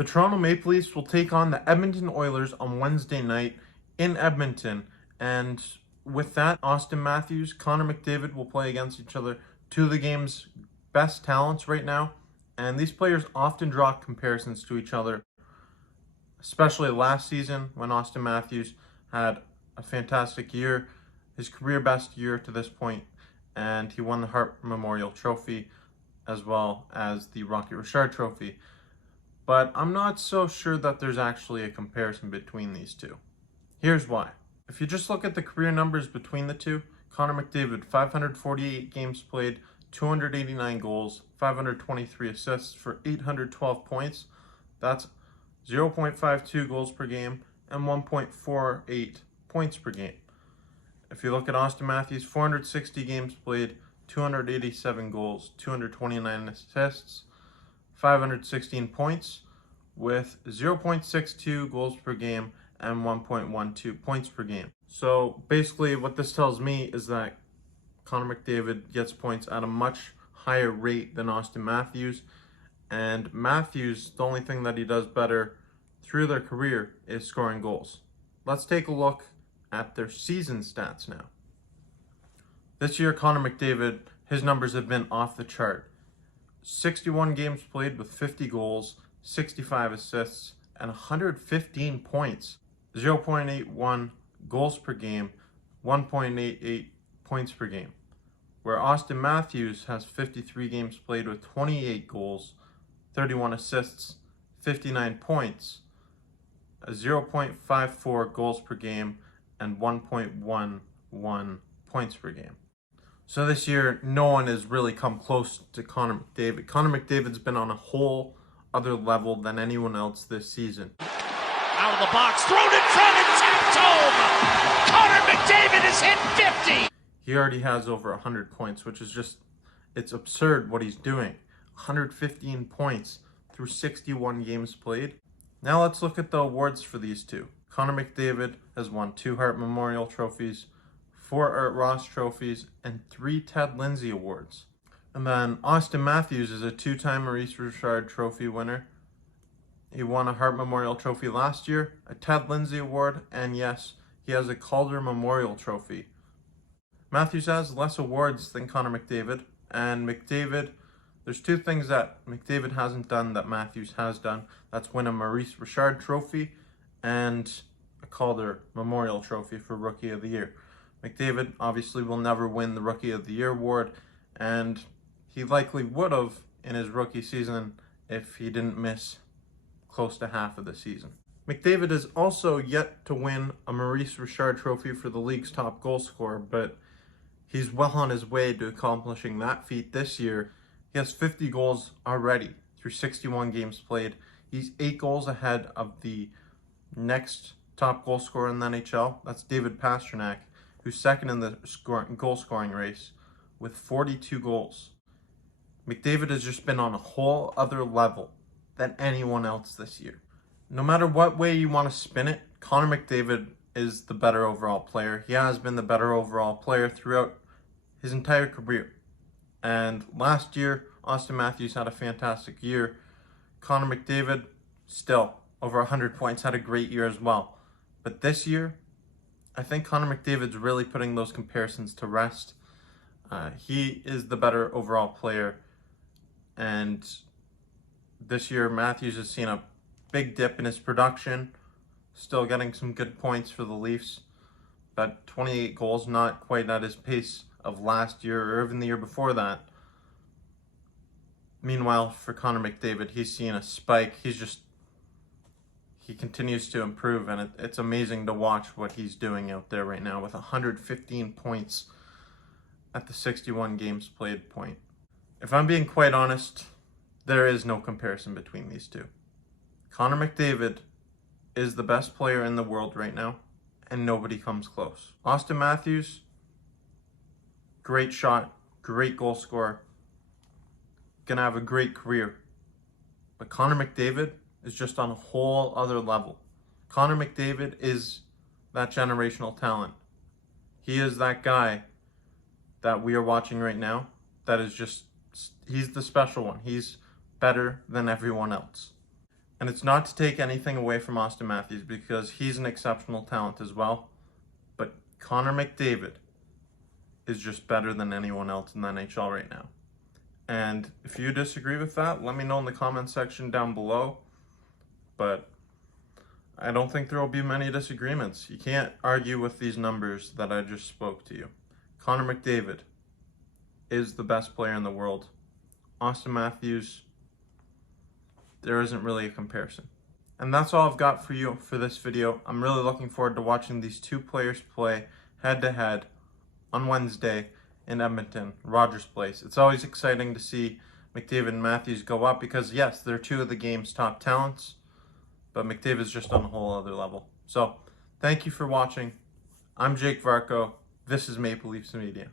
The Toronto Maple Leafs will take on the Edmonton Oilers on Wednesday night in Edmonton. And with that, Auston Matthews, Connor McDavid will play against each other, two of the game's best talents right now. And these players often draw comparisons to each other, especially last season when Auston Matthews had a fantastic year, his career best year to this point, and he won the Hart Memorial Trophy as well as the Rocky Richard Trophy. But I'm not so sure that there's actually a comparison between these two. Here's why. If you just look at the career numbers between the two, Connor McDavid, 548 games played, 289 goals, 523 assists for 812 points. That's 0.52 goals per game and 1.48 points per game. If you look at Auston Matthews, 460 games played, 287 goals, 229 assists, 516 points with 0.62 goals per game and 1.12 points per game. So basically what this tells me is that Connor McDavid gets points at a much higher rate than Auston Matthews. And Matthews, the only thing that he does better through their career is scoring goals. Let's take a look at their season stats now. This year, Connor McDavid, his numbers have been off the chart. 61 games played with 50 goals, 65 assists, and 115 points. 0.81 goals per game, 1.88 points per game. Where Auston Matthews has 53 games played with 28 goals, 31 assists, 59 points, 0.54 goals per game, and 1.11 points per game. So this year, no one has really come close to Connor McDavid. Connor McDavid's been on a whole other level than anyone else this season. Out of the box, thrown in front and tapped home! Connor McDavid has hit 50! He already has over 100 points, which is just, it's absurd what he's doing. 115 points through 61 games played. Now let's look at the awards for these two. Connor McDavid has won 2 Hart Memorial Trophies, 4 Art Ross Trophies, and 3 Ted Lindsay Awards. And then Auston Matthews is a 2-time Maurice Richard Trophy winner. He won a Hart Memorial Trophy last year, a Ted Lindsay Award, and yes, he has a Calder Memorial Trophy. Matthews has less awards than Connor McDavid, and McDavid, there's 2 things that McDavid hasn't done that Matthews has done. That's win a Maurice Richard Trophy and a Calder Memorial Trophy for Rookie of the Year. McDavid obviously will never win the Rookie of the Year award, and he likely would have in his rookie season if he didn't miss close to half of the season. McDavid is also yet to win a Maurice Richard Trophy for the league's top goal scorer, but he's well on his way to accomplishing that feat this year. He has 50 goals already through 61 games played. He's 8 goals ahead of the next top goal scorer in the NHL. That's David Pastrnak, who's second in the goal scoring race with 42 goals. McDavid has just been on a whole other level than anyone else this year. No matter what way you want to spin it, Connor McDavid is the better overall player. He has been the better overall player throughout his entire career. And last year, Auston Matthews had a fantastic year. Connor McDavid, still over 100 points, had a great year as well. But this year, I think Connor McDavid's really putting those comparisons to rest. He is the better overall player. And this year, Matthews has seen a big dip in his production. Still getting some good points for the Leafs. But 28 goals, not quite at his pace of last year or even the year before that. Meanwhile, for Connor McDavid, he's seen a spike. He continues to improve, and it's amazing to watch what he's doing out there right now with 115 points at the 61 games played point. If I'm being quite honest, there is no comparison between these two. Connor McDavid is the best player in the world right now, and nobody comes close. Auston Matthews, great shot, great goal scorer, gonna have a great career. But Connor McDavid is just on a whole other level. Connor McDavid is that generational talent. He is that guy that we are watching right now that is just, he's the special one. He's better than everyone else. And it's not to take anything away from Auston Matthews because he's an exceptional talent as well. But Connor McDavid is just better than anyone else in the NHL right now. And if you disagree with that, let me know in the comment section down below. But I don't think there will be many disagreements. You can't argue with these numbers that I just spoke to you. Connor McDavid is the best player in the world. Auston Matthews, there isn't really a comparison. And that's all I've got for you for this video. I'm really looking forward to watching these two players play head-to-head on Wednesday in Edmonton, Rogers Place. It's always exciting to see McDavid and Matthews go up because, yes, they're two of the game's top talents, but McDavid's just on a whole other level. So, thank you for watching. I'm Jake Varco. This is Maple Leafs Media.